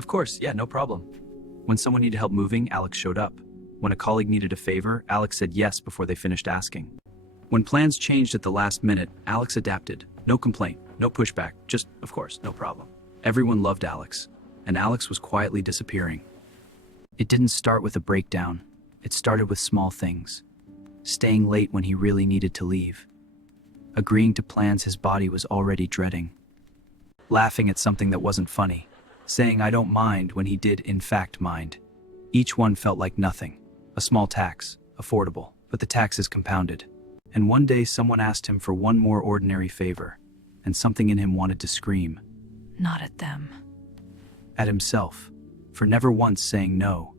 Of course, yeah, no problem. When someone needed help moving, Alex showed up. When a colleague needed a favor, Alex said yes before they finished asking. When plans changed at the last minute, Alex adapted. No complaint, no pushback, just, of course, no problem. Everyone loved Alex, and Alex was quietly disappearing. It didn't start with a breakdown. It started with small things. Staying late when he really needed to leave. Agreeing to plans his body was already dreading. Laughing at something that wasn't funny. Saying I don't mind when he did in fact mind. Each one felt like nothing. A small tax, affordable, but the tax is compounded. And one day someone asked him for one more ordinary favor, and something in him wanted to scream. Not at them. At himself, for never once saying no.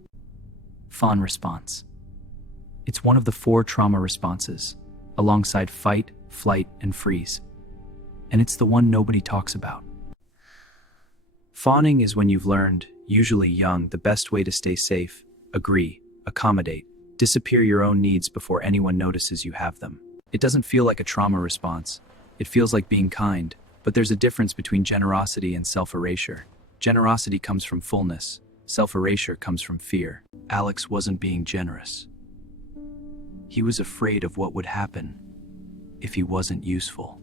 Fawn response. It's one of the 4 trauma responses, alongside fight, flight, and freeze. And it's the one nobody talks about. Fawning is when you've learned, usually young, the best way to stay safe, agree, accommodate, disappear your own needs before anyone notices you have them. It doesn't feel like a trauma response. It feels like being kind, but there's a difference between generosity and self-erasure. Generosity comes from fullness. Self-erasure comes from fear. Alex wasn't being generous. He was afraid of what would happen if he wasn't useful.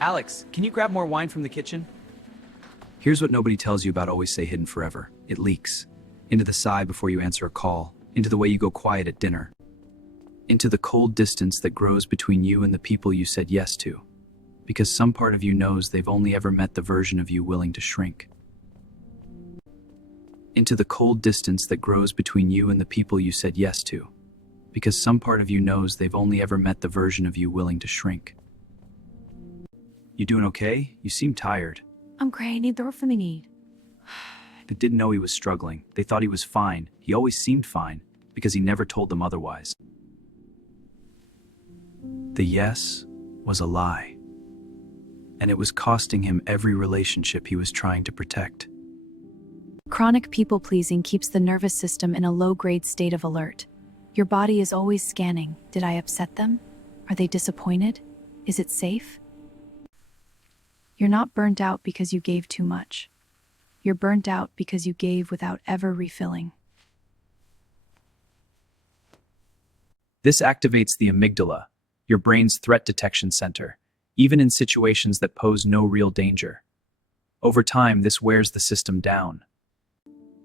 Alex, can you grab more wine from the kitchen? Here's what nobody tells you about Always Stay Hidden Forever. It leaks. Into the sigh before you answer a call. Into the way you go quiet at dinner. Into the cold distance that grows between you and the people you said yes to. Because some part of you knows they've only ever met the version of you willing to shrink. Into the cold distance that grows between you and the people you said yes to. Because some part of you knows they've only ever met the version of you willing to shrink. You doing okay? You seem tired. I'm great. I need the roof I need. They didn't know he was struggling. They thought he was fine. He always seemed fine, because he never told them otherwise. The yes was a lie. And it was costing him every relationship he was trying to protect. Chronic people-pleasing keeps the nervous system in a low-grade state of alert. Your body is always scanning. Did I upset them? Are they disappointed? Is it safe? You're not burnt out because you gave too much. You're burnt out because you gave without ever refilling. This activates the amygdala, your brain's threat detection center, even in situations that pose no real danger. Over time, this wears the system down.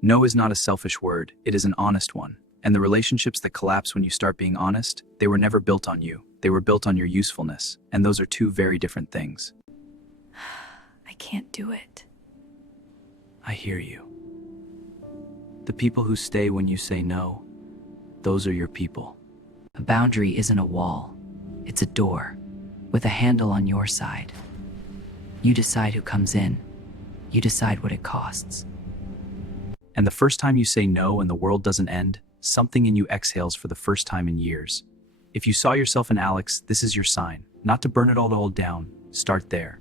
No is not a selfish word, it is an honest one. And the relationships that collapse when you start being honest, they were never built on you. They were built on your usefulness, and those are 2 very different things. I can't do it. I hear you. The people who stay when you say no, those are your people. A boundary isn't a wall. It's a door, with a handle on your side. You decide who comes in. You decide what it costs. And the first time you say no and the world doesn't end, something in you exhales for the first time in years. If you saw yourself in Alex, this is your sign. Not to burn it all down, start there.